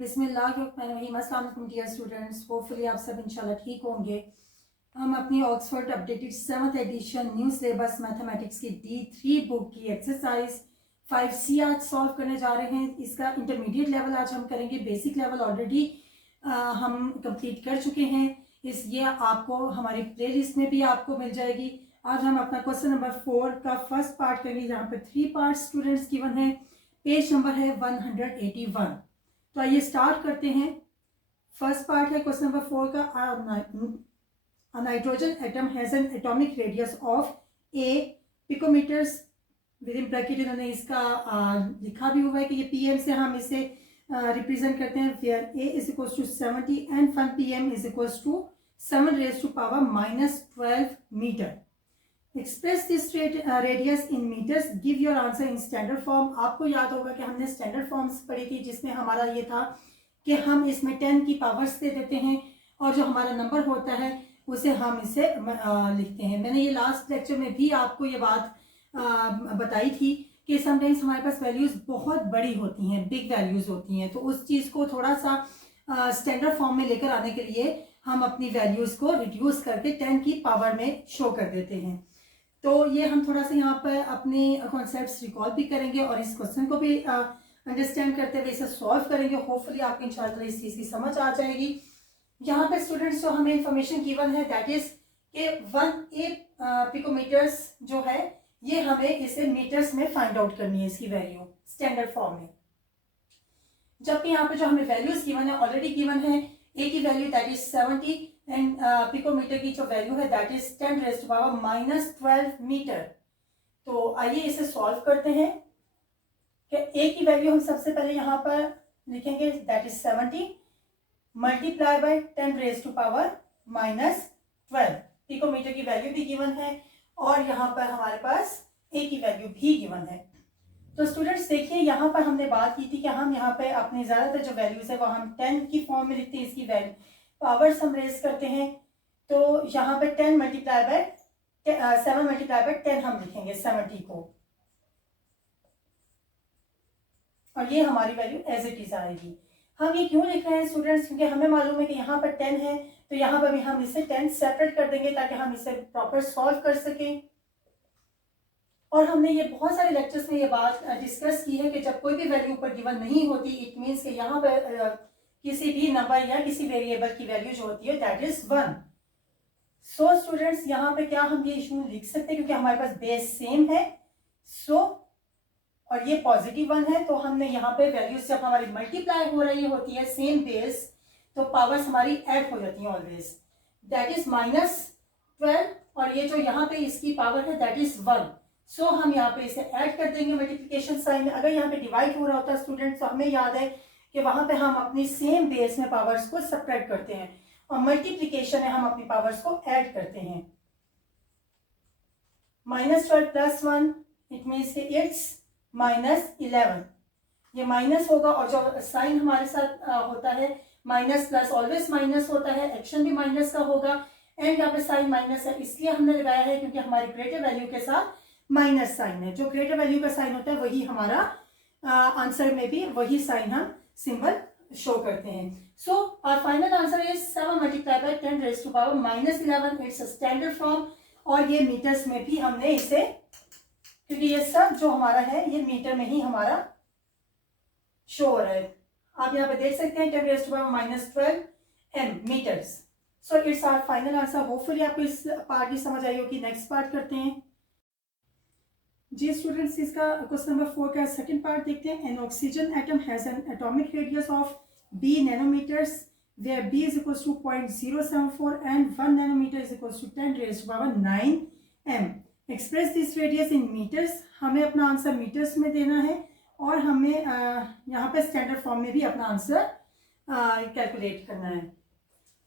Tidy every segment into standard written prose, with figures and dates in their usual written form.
बिस्मिल्लाहिर्रहमानिर्रहीम। अस्सलाम वालेकुम डियर स्टूडेंट्स, होपफुली आप सब इंशाल्लाह ठीक होंगे। हम अपनी Oxford updated 7th edition new syllabus mathematics की D3 बुक की एक्सरसाइज 5C आज सॉल्व करने जा रहे हैं। इसका इंटरमीडिएट लेवल आज हम करेंगे, बेसिक लेवल ऑलरेडी हम कंप्लीट कर चुके हैं। ये आपको हमारी प्लेलिस्ट में भी आपको मिल जाएगी। आज हम अपना क्वेश्चन नंबर 4 का फर्स्ट पार्ट करेंगे, जहाँ पर 3 पार्ट स्टूडेंट्स गिवन है। पेज नंबर है 181। तो आइए स्टार्ट करते हैं। फर्स्ट पार्ट है क्वेश्चन नंबर 4 का। Nitrogen atom has an atomic radius of A picometres. With in bracket इन्होंने इसका लिखा भी हुआ है कि ये पीएम से हम इसे रिप्रेजेंट करते हैं, where A is equals to 70 and 1 pm is equals to 7 raised to power -12 metre. Express this radius in metres, give your answer in standard form. आपको याद होगा कि हमने स्टैंडर्ड फॉर्म्स पढ़ी थी, जिसमें हमारा ये था कि हम इसमें 10 की पावर्स दे देते हैं और जो हमारा नंबर होता है उसे हम इसे लिखते हैं। मैंने ये लास्ट लेक्चर में भी आपको ये बात बताई थी कि समटाइम्स हमारे पास वैल्यूज़ बहुत बड़ी होती हैं, बिग वैल्यूज़ होती हैं, तो उस चीज़ को थोड़ा सा स्टैंडर्ड फॉर्म में लेकर आने के लिए हम अपनी वैल्यूज़ को रिड्यूस करके 10 की पावर में शो कर देते हैं। तो ये हम थोड़ा सा यहाँ पर अपने कॉन्सेप्ट्स रिकॉल भी करेंगे और इस क्वेश्चन को भी अंडरस्टैंड करते हुए इसे सॉल्व करेंगे। होपफुली आपको इंशाल्लाह इस चीज़ की समझ आ जाएगी। यहाँ पे स्टूडेंट्स जो हमें इंफॉर्मेशन गिवन है दैट इज के 1 पिकोमीटर्स जो है ये हमें इसे मीटर्स में फाइंड आउट करनी है, इसकी वैल्यू स्टैंडर्ड फॉर्म में। जबकि यहाँ पे जो हमें वैल्यूज गिवन है ऑलरेडी गिवन है, ए की value that is 70 and picometre की जो वैल्यू है that is 10 raised to power -12 metre. तो आइए इसे सॉल्व करते हैं कि ए की वैल्यू हम सबसे पहले यहाँ पर लिखेंगे that is 70 multiply by 10 raised to power -12। Picometre की वैल्यू भी गिवन है और यहाँ पर हमारे पास ए की वैल्यू भी गिवन है। तो स्टूडेंट्स देखिए, यहाँ पर हमने बात की थी कि हम यहाँ पे अपने ज़्यादातर जो वैल्यूज है वो हम 10 की फॉर्म में लिखते हैं, इसकी वैल्यू पावर्स हम रेज करते हैं। तो यहाँ पे 10 मल्टीप्लाई बाय 7 मल्टीप्लाई बाय 10 हम लिखेंगे 70 को, और ये हमारी वैल्यू एज इट इज आएगी। हम ये क्यों लिख रहे हैं स्टूडेंट्स, क्योंकि हमें मालूम है कि यहाँ पर 10 है, तो यहाँ पर भी हम इसे 10 सेपरेट कर देंगे ताकि हम इसे प्रॉपर सॉल्व कर सकें। और हमने ये बहुत सारे लेक्चर्स में ये बात डिस्कस की है कि जब कोई भी वैल्यू ऊपर गिवन नहीं होती, इट मीन्स कि यहाँ पर किसी भी नंबर या किसी वेरिएबल की वैल्यू जो होती है दैट इज 1। सो स्टूडेंट्स यहाँ पे क्या हम ये इशू लिख सकते हैं, क्योंकि हमारे पास बेस सेम है और ये पॉजिटिव 1 है, तो हमने यहाँ पे वैल्यूज जब हमारी मल्टीप्लाई हो रही होती है सेम बेस, तो पावर्स हमारी ऐड हो जाती है ऑलवेज, दैट इज -12, और ये जो यहाँ पे इसकी पावर है दैट इज 1। सो हम यहाँ पे इसे ऐड कर देंगे मल्टीप्लिकेशन साइन में। अगर यहाँ पे डिवाइड हो रहा होता है स्टूडेंट्स, तो हमें याद है कि वहां पे हम अपनी सेम बेस में पावर्स को सब्ट्रैक्ट करते हैं, और मल्टीप्लिकेशन में हम अपनी पावर्स को ऐड करते हैं। -12 + 1 इट मीन्स इट्स -11। ये माइनस होगा, और जो साइन हमारे साथ होता है माइनस प्लस ऑलवेज माइनस होता है, एक्शन भी माइनस का होगा, एंड यहाँ पे साइन माइनस है इसलिए हमने लगाया है क्योंकि हमारी ग्रेटर वैल्यू के साथ माइनस साइन है। जो ग्रेटर वैल्यू का साइन होता है वही हमारा आंसर में भी वही साइन हम सिंबल शो करते हैं। So our final answer is 7 multiply by 10 raised to power -11। It's a standard form, और ये मीटर्स में भी हमने इसे, क्योंकि ये सब जो हमारा है ये मीटर में ही हमारा शो हो रहा है। आप यहाँ पे देख सकते हैं 10 raised to power -12 m metres. So it's our final answer. Hopefully आपको इस पार्ट की समझ आई होगी। नेक्स्ट पार्ट करते हैं जी स्टूडेंट्स। इसका क्वेश्चन नंबर 4 का सेकंड पार्ट देखते हैं। An oxygen atom has an atomic radius of b nanometres, where b is equals to 0.074 and 1 nanometre is equals to 10 raised to power 9 m। Express this radius in metres. हमें अपना answer metres में देना है, और हमें यहाँ पे standard form में भी अपना आंसर कैलकुलेट करना है।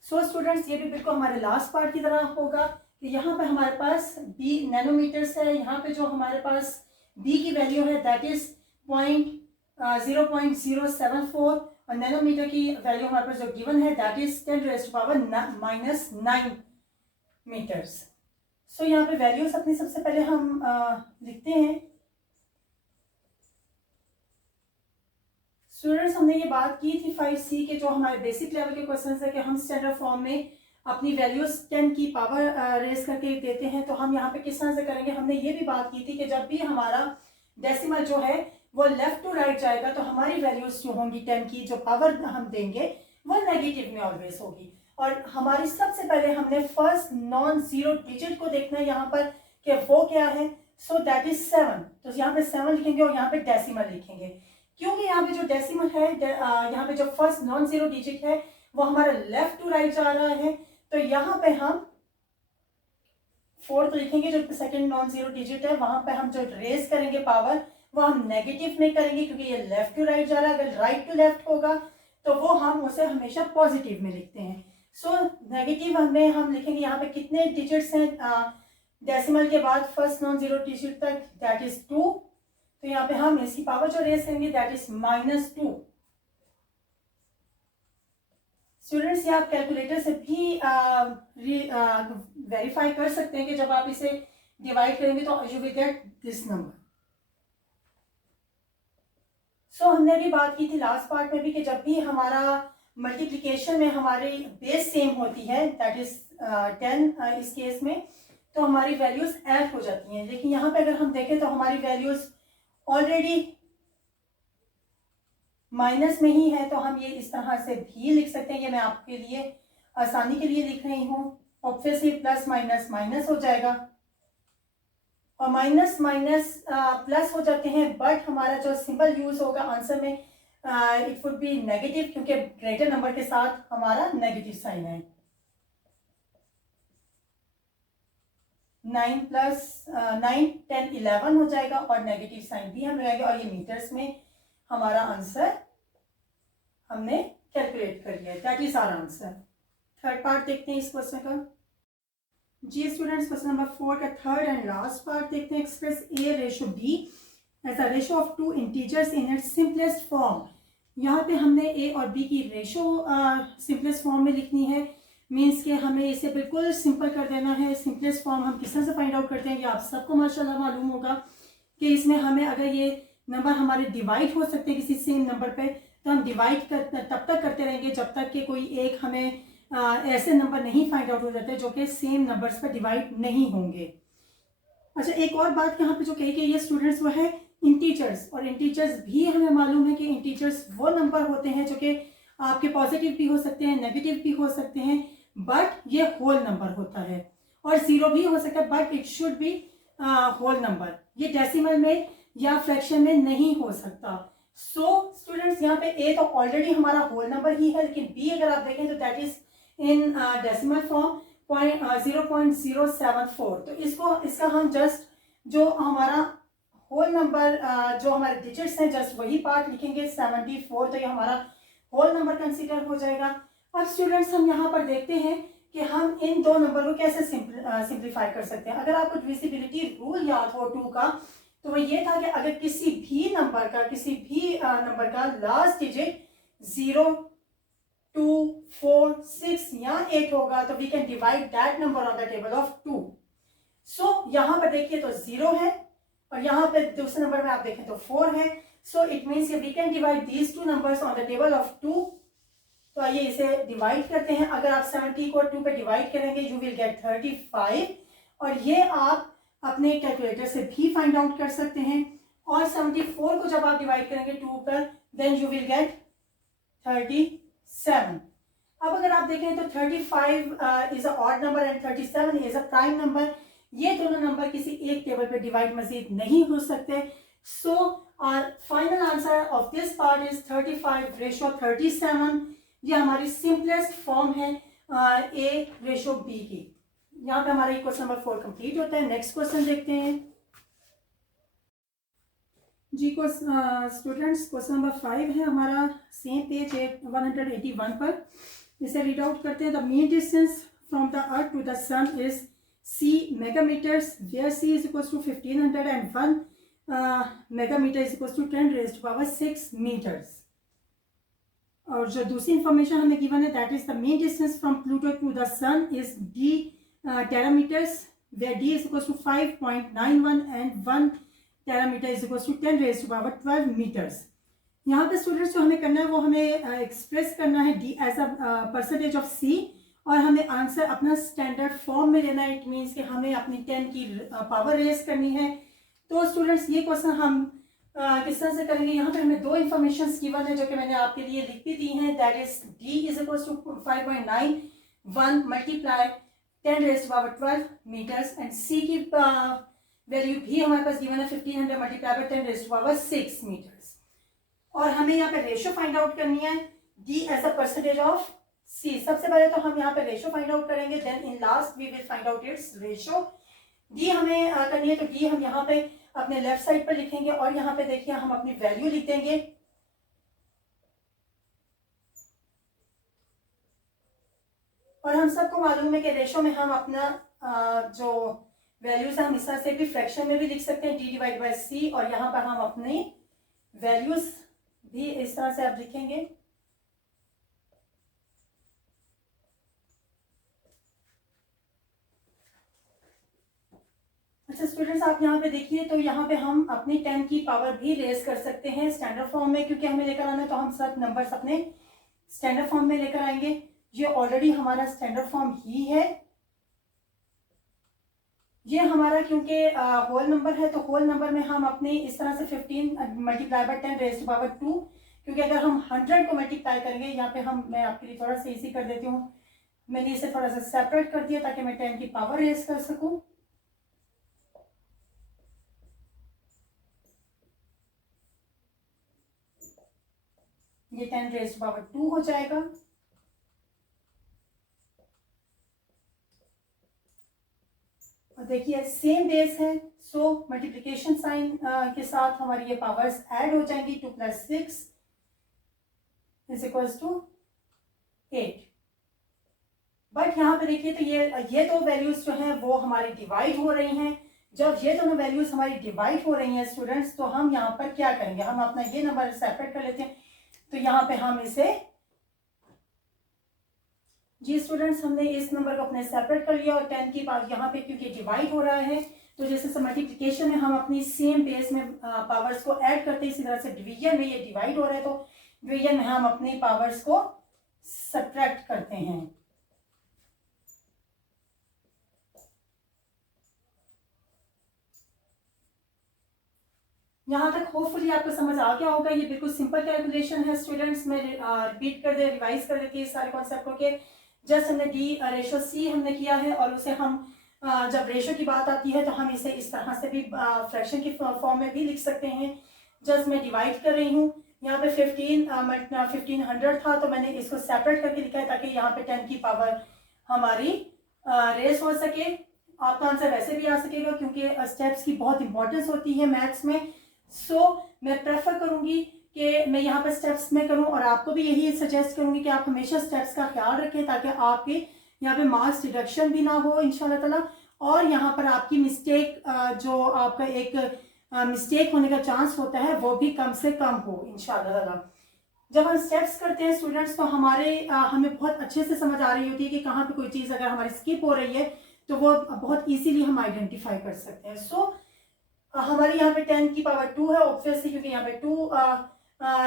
सो स्टूडेंट्स ये भी बिल्कुल हमारे लास्ट पार्ट की तरह होगा कि यहाँ पे हमारे पास b नैनोमीटर्स है। यहाँ पे जो हमारे पास b की वैल्यू है दैट इज 0.074, और नैनोमीटर की वैल्यू हमारे पास जो गिवन है that is 10 raised to power -9 metres. So यहाँ पे वैल्यूज अपनी सबसे पहले हम लिखते हैं। स्टूडेंट्स हमने ये बात की थी 5C के जो हमारे बेसिक लेवल के क्वेश्चन है कि हम स्टैंडर्ड फॉर्म में अपनी वैल्यूज 10 की पावर रेज करके देते हैं। तो हम यहाँ पे किस तरह से करेंगे, हमने ये भी बात की थी कि जब भी हमारा डेसिमल जो है वो लेफ्ट टू राइट जाएगा तो हमारी वैल्यूज जो होंगी 10 की जो पावर हम देंगे वो नेगेटिव में ऑलवेज होगी। और हमारी सबसे पहले हमने फर्स्ट नॉन जीरो डिजिट को देखना है यहाँ पर कि वो क्या है। So that is 7। तो यहाँ पे 7 लिखेंगे और यहाँ पे डेसिमल लिखेंगे, क्योंकि यहाँ पे जो डेसिमल है यहाँ पे जो फर्स्ट नॉन जीरो डिजिट है वो हमारा लेफ्ट टू राइट जा रहा है। तो यहाँ पे हम 4 लिखेंगे, जो सेकंड नॉन जीरो डिजिट है वहां पे हम जो रेज करेंगे पावर वो हम नेगेटिव में करेंगे, क्योंकि ये लेफ्ट टू राइट जा रहा है। अगर राइट टू लेफ्ट होगा तो वो हम उसे हमेशा पॉजिटिव में लिखते हैं। सो नेगेटिव में हम लिखेंगे यहाँ पे कितने डिजिट्स हैं डेसिमल के बाद फर्स्ट नॉन जीरो डिजिट तक, दैट इज 2। तो यहाँ पे हम इसकी पावर जो रेज करेंगे दैट इज -2। स्टूडेंट्स ये आप कैलकुलेटर से भी वेरीफाई कर सकते हैं कि जब आप इसे डिवाइड करेंगे तो you will get this number. So हमने भी बात की थी लास्ट पार्ट में भी कि जब भी हमारा मल्टीप्लिकेशन में हमारी बेस सेम होती है दैट इज 10 इस केस में, तो हमारी वैल्यूज ऐड हो जाती हैं। लेकिन यहाँ पे अगर हम देखें तो हमारी वैल्यूज ऑलरेडी माइनस में ही है, तो हम ये इस तरह से भी लिख सकते हैं। ये मैं आपके लिए आसानी के लिए लिख रही हूँ। ऑब्वियसली प्लस माइनस माइनस हो जाएगा और माइनस माइनस प्लस हो जाते हैं, बट हमारा जो सिंबल यूज होगा आंसर में इट वुड बी नेगेटिव, क्योंकि ग्रेटर नंबर के साथ हमारा नेगेटिव साइन है। 9 + 9 10 11 हो जाएगा और नेगेटिव साइन भी हम लगाएंगे और ये मीटर्स में हमारा आंसर हमने कैलकुलेट कर लिया। That is our answer. Third part देखते हैं इस क्वेश्चन का। जी स्टूडेंट्स, क्वेश्चन नंबर 4 का थर्ड एंड लास्ट पार्ट देखते हैं। Express A ratio B as a ratio of 2 integers in its simplest form. यहाँ पे हमने A और B की रेशो सिंपलेस्ट फॉर्म में लिखनी है। मीन्स कि हमें इसे बिल्कुल सिंपल कर देना है। सिंपलेस्ट फॉर्म हम किस तरह से फाइंड आउट करते हैं, ये आप सबको माशाल्लाह मालूम होगा कि इसमें हमें अगर ये नंबर हमारे डिवाइड हो सकते हैं किसी सेम नंबर पे, तो हम डिवाइड तब तक करते रहेंगे जब तक कि कोई एक हमें ऐसे नंबर नहीं फाइंड आउट हो जाते जो कि सेम नंबर्स पर डिवाइड नहीं होंगे। अच्छा, एक और बात यहाँ पे जो कही गई है स्टूडेंट्स वो है इंटीजर्स। और इंटीजर्स भी हमें मालूम है कि इंटीजर्स वो नंबर होते हैं जो कि आपके पॉजिटिव भी हो सकते हैं, नेगेटिव भी हो सकते हैं, बट ये होल नंबर होता है। और 0 भी हो सकता है but it should be whole number. ये डेसिमल में या फ्रैक्शन में नहीं हो सकता। सो स्टूडेंट्स यहाँ पे A तो ऑलरेडी हमारा होल नंबर ही है, लेकिन B अगर आप देखें तो that is in decimal form 0.074। तो इसका हम जस्ट जो हमारा होल नंबर जो हमारे डिजिट्स हैं जस्ट वही पार्ट लिखेंगे 74। तो ये हमारा होल नंबर कंसीडर हो जाएगा। अब स्टूडेंट्स हम यहाँ पर देखते हैं कि हम इन दो नंबर को कैसे सिंप्लीफाई कर सकते हैं। अगर आपको डिविजिबिलिटी रूल याद हो 2 का, तो वो ये था कि अगर किसी भी नंबर का लास्ट डिजिट 0, 2, 4, 6 या 8 होगा तो we can divide that number on the table of 2। So यहाँ पर देखिए तो 0 है और यहाँ पे दूसरे नंबर में आप देखें तो 4 है। So it means we can divide these 2 numbers on the table of 2। तो आइए इसे डिवाइड करते हैं। अगर आप 70 को 2 पे डिवाइड करेंगे यू विल गेट 35 और ये आप अपने कैलकुलेटर से भी फाइंड आउट कर सकते हैं। और 74 को जब आप डिवाइड करेंगे 2 पर देन यू विल गेट 37। अब अगर आप देखें तो 35 is a odd number and 37 is a prime number. ये दोनों नंबर किसी एक टेबल पे डिवाइड मजीद नहीं हो सकते। So our final answer of this part is 35 ratio 37। ये हमारी सिंपलेस्ट फॉर्म है A रेशो B की। यहाँ पे हमारा क्वेश्चन नंबर 4 कंप्लीट होता है। नेक्स्ट क्वेश्चन देखते हैं जी स्टूडेंट्स। क्वेश्चन नंबर 5 है हमारा, सेम पेज 181 पर। इसे रीड आउट करते हैं। The mean distance from the earth to the sun is C megameters, where C is equals to 1500 and 1 megameter is equals to 10 raised to power 6 meters। और जो दूसरी information हमें given है that is the mean distance from Pluto to the sun is D terameters, where D is equals to 5.91 and 1 terameter is equals to 10 raised to power 12 meters। यहाँ पे students जो हमें करना है वो हमें एक्सप्रेस करना है D as a percentage of C, और हमें आंसर अपना स्टैंडर्ड फॉर्म में लेना है। इट मीन्स कि हमें अपनी 10 की पावर रेज करनी है। तो स्टूडेंट्स ये क्वेश्चन हम किस तरह से करेंगे, यहाँ पे हमें दो इन्फॉर्मेशन गिवन है जो कि मैंने आपके लिए लिख भी दी हैं। That is D is equal to 5.91 multiply 10 raise power 12 metres, and C की वैल्यू भी हमारे पास गिवन है 1500 multiply by 10 raise power 6 metres. और हमें यहाँ पे रेशियो फाइंड आउट करनी है D as a percentage of C. सबसे पहले तो हम यहाँ पे रेशियो फाइंड आउट करेंगे, then in last we will find out its ratio. D हमें करनी है, तो डी हम यहाँ पे अपने लेफ्ट साइड पर लिखेंगे और यहाँ पे देखिए हम अपनी वैल्यू लिख देंगे। और हम सबको मालूम है कि रेशियो में हम अपना जो वैल्यूज है हम इस तरह से भी फ्रैक्शन में भी लिख सकते हैं, डी डिवाइड बाय सी, और यहाँ पर हम अपनी वैल्यूज भी इस तरह से आप लिखेंगे। अच्छा स्टूडेंट्स, आप यहाँ पे देखिए तो यहाँ पे हम अपनी 10 की पावर भी रेज कर सकते हैं स्टैंडर्ड फॉर्म में, क्योंकि हमें लेकर आना है तो हम सब नंबर्स अपने स्टैंडर्ड फॉर्म में लेकर आएंगे। ये ऑलरेडी हमारा स्टैंडर्ड फॉर्म ही है। ये हमारा क्योंकि होल नंबर है तो होल नंबर में हम अपने इस तरह से 15 multiply by 10 raise to power 2, क्योंकि अगर हम 100 को मल्टीप्लाई करेंगे, यहाँ पे मैं आपके लिए थोड़ा सा इजी कर देती हूँ, मैंने इसे थोड़ा सा सेपरेट कर दिया ताकि मैं 10 की पावर रेज कर सकूं। ये 10 रेज टू पावर 2 हो जाएगा। और देखिए सेम बेस है, सो मल्टीप्लिकेशन साइन के साथ हमारी ये पावर्स ऐड हो जाएंगी। 2 + 6 इज इक्वल्स टू 8। बट यहाँ पे देखिए तो ये दो वैल्यूज जो हैं वो हमारी डिवाइड हो रही हैं। जब ये दोनों वैल्यूज हमारी डिवाइड हो रही हैं स्टूडेंट्स, तो हम यहाँ पर क्या करेंगे, हम अपना ये नंबर सेपरेट कर लेते हैं। तो यहाँ पे हम इसे, जी स्टूडेंट्स, हमने इस नंबर को अपने सेपरेट कर लिया और 10 की पावर यहाँ पे क्योंकि डिवाइड हो रहा है तो जैसे मल्टीप्लिकेशन में हम अपनी सेम बेस में पावर्स को ऐड करते हैं, इसी तरह से डिवीजन में ये डिवाइड हो रहा है तो डिवीजन में हम अपनी पावर्स को सब्ट्रैक्ट करते हैं। यहाँ तक होपफुली आपको समझ आ गया होगा। ये बिल्कुल सिंपल कैलकुलेशन है स्टूडेंट्स। मैं रिपीट कर दे रिवाइज कर देती है सारे कॉन्सेप्ट को, कि जस्ट हमने डी रेशो सी हमने किया है और उसे हम जब रेशो की बात आती है तो हम इसे इस तरह से भी फ्रैक्शन की फॉर्म में भी लिख सकते हैं। जस्ट मैं डिवाइड कर रही हूँ, यहाँ पे 1500 था तो मैंने इसको सेपरेट करके लिखा है ताकि यहाँ पे 10 की पावर हमारी रेस हो सके। आपका आंसर वैसे भी आ सकेगा क्योंकि स्टेप्स की बहुत इंपॉर्टेंस होती है मैथ्स में। सो मैं प्रेफर करूंगी कि मैं यहाँ पर स्टेप्स में करूं और आपको भी यही सजेस्ट करूंगी कि आप हमेशा स्टेप्स का ख्याल रखें ताकि आपके यहाँ पे मार्क्स डिडक्शन भी ना हो इंशाल्लाह ताला, और यहाँ पर आपकी मिस्टेक जो आपका एक मिस्टेक होने का चांस होता है वो भी कम से कम हो इंशाल्लाह ताला। जब हम स्टेप्स करते हैं स्टूडेंट्स तो हमें बहुत अच्छे से समझ आ रही होती है कि कहाँ पे कोई चीज़ अगर हमारी स्किप हो रही है तो वो बहुत ईजीली हम आइडेंटिफाई कर सकते हैं। सो हमारी यहाँ पे 10 की पावर 2 है ऑब्वियसली, क्योंकि यहाँ पे 2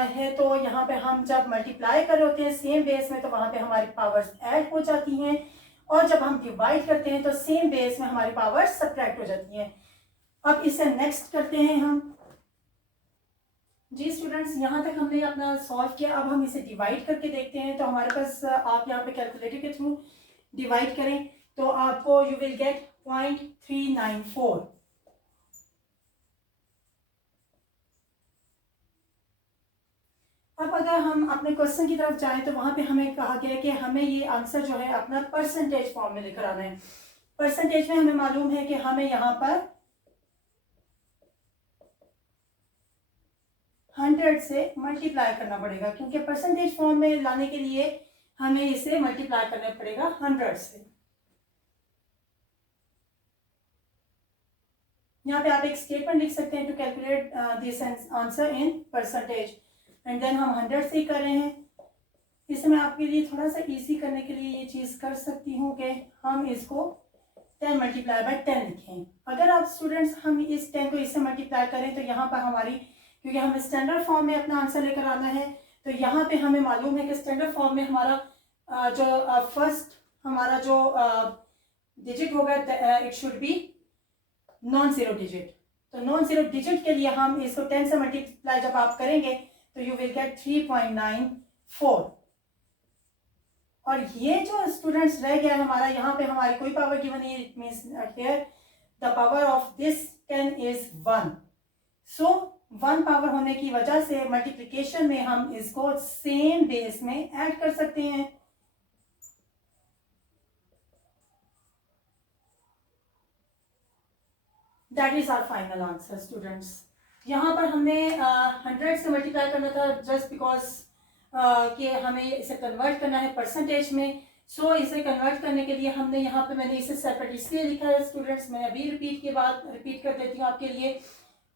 है तो यहाँ पे हम जब मल्टीप्लाई कर रहे होते हैं सेम बेस में तो वहाँ पे हमारी पावर्स ऐड हो जाती हैं, और जब हम डिवाइड करते हैं तो सेम बेस में हमारी पावर्स सब्ट्रैक्ट हो जाती हैं। अब इसे नेक्स्ट करते हैं हम। जी स्टूडेंट्स, यहाँ तक हमने अपना सॉल्व किया। अब हम इसे डिवाइड करके देखते हैं। तो हमारे पास आप यहाँ पे कैलकुलेटर के थ्रू डिवाइड करें तो आपको यू विल गेट 0.394। अब अगर हम अपने क्वेश्चन की तरफ जाएं तो वहां पे हमें कहा गया है कि हमें ये आंसर जो है अपना परसेंटेज फॉर्म में लेकर आना है। परसेंटेज में हमें मालूम है कि हमें यहाँ पर 100 से मल्टीप्लाई करना पड़ेगा, क्योंकि परसेंटेज फॉर्म में लाने के लिए हमें इसे मल्टीप्लाई करना पड़ेगा 100 से। यहाँ पे आप एक स्टेटमेंट लिख सकते हैं to calculate this answer in percentage, and then हम 100 से ही कर रहे हैं। इसे मैं आपके लिए थोड़ा सा इजी करने के लिए ये चीज़ कर सकती हूँ कि हम इसको 10 मल्टीप्लाई बाय 10 लिखें। अगर आप स्टूडेंट्स हम इस 10 को इससे मल्टीप्लाई करें तो यहाँ पर हमारी क्योंकि हमें स्टैंडर्ड फॉर्म में अपना आंसर लेकर आना है। तो यहाँ पे हमें मालूम है कि स्टैंडर्ड फॉर्म में हमारा जो फर्स्ट हमारा जो डिजिट होगा it should B non zero digit. तो नॉन जीरो डिजिट के लिए हम इसको 10 से मल्टीप्लाई जब आप करेंगे तो यू विल गेट 3.94। और ये जो स्टूडेंट्स रह गया हमारा, यहाँ पे हमारी कोई पावर गिवन नहीं है, it means here the power of this 10 is 1। So 1 power होने की वजह से मल्टीप्लिकेशन में हम इसको सेम बेस में ऐड कर सकते हैं। That is our final answer students. यहाँ पर हमने 100 से मल्टीप्लाई करना था जस्ट बिकॉज कि हमें इसे कन्वर्ट करना है परसेंटेज में। सो इसे कन्वर्ट करने के लिए हमने यहाँ पे मैंने इसे सेपरेट इसलिए लिखा है स्टूडेंट्स, मैं अभी रिपीट कर देती हूँ आपके लिए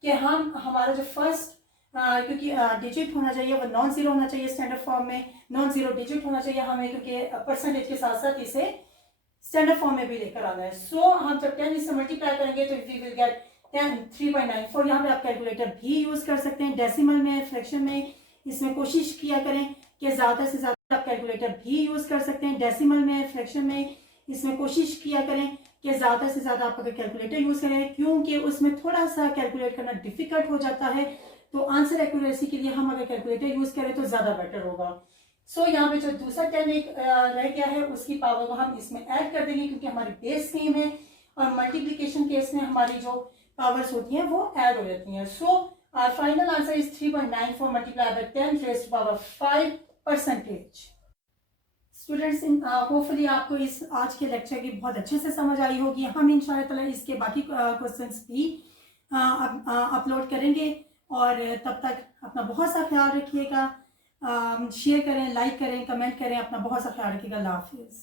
कि हमारा जो फर्स्ट क्योंकि डिजिट होना चाहिए वो नॉन जीरो होना चाहिए स्टैंडर्ड फॉर्म में, नॉन जीरो डिजिट होना चाहिए हमें, क्योंकि परसेंटेज के साथ साथ इसे स्टैंडर्ड फॉर्म में भी लेकर आना है। सो हम जब 10 इससे मल्टीप्लाई करेंगे तो वी विल गेट 3.94। यहाँ पे आप कैलकुलेटर भी यूज कर सकते हैं, डेसिमल में, फ्रैक्शन में। इसमें कोशिश किया करें कि ज्यादा से ज्यादा आप कैलकुलेटर भी यूज कर सकते हैं, डेसिमल में, फ्रैक्शन में। इसमें कोशिश किया करें कि ज्यादा से ज्यादा आप अगर कैलकुलेटर यूज करें, क्योंकि उसमें थोड़ा सा कैलकुलेट करना डिफिकल्ट हो जाता है। तो आंसर एक्यूरेसी के लिए हम अगर कैलकुलेटर यूज करें तो ज्यादा बेटर होगा। सो यहाँ पे जो दूसरा 10 एक रह गया है उसकी पावर को हम इसमें ऐड कर देंगे, क्योंकि हमारी बेस सेम है और मल्टीप्लीकेशन केस में हमारी जो पावर्स होती हैं वो ऐड हो जाती हैं। So our final answer is 3.94 multiply by 10 raised to power 5 percentage. Students, hopefully आपको इस आज के लेक्चर की बहुत अच्छे से समझ आई होगी। हम इंशाल्लाह ताला इसके बाकी क्वेश्चंस भी अपलोड करेंगे। और तब तक अपना बहुत सा ख्याल रखिएगा, शेयर करें, लाइक करें, कमेंट करें, अपना बहुत सा ख्याल रखिएगा। अल्लाह हाफिज़।